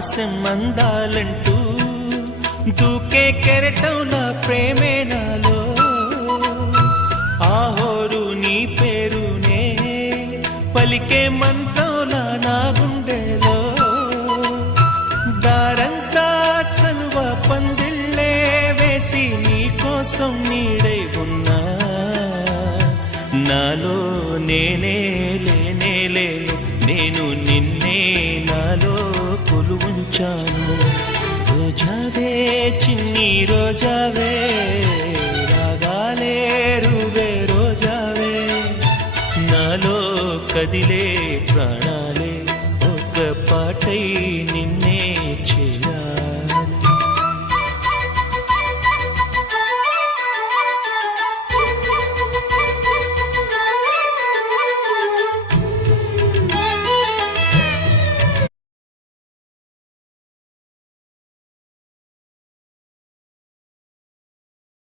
ఆకాశం అందాలంటూ దూకే కెరటంలా ప్రేమే నాలో ఆహోరు నీ పేరునే పలికే మంత్రంలా నా గుండెలో దారంతా చలువ పందిళ్ళే వేసి నీ కోసం నీడై ఉన్నా నాలో నేనే లేనే లేను నేను నిన్నే నాలో కొలువుంచాను రోజావే చిన్ని రోజావే రాగాలే రువే రోజావే నాలో కదిలే ప్రాణాలే ఒక పాటై నిన్నే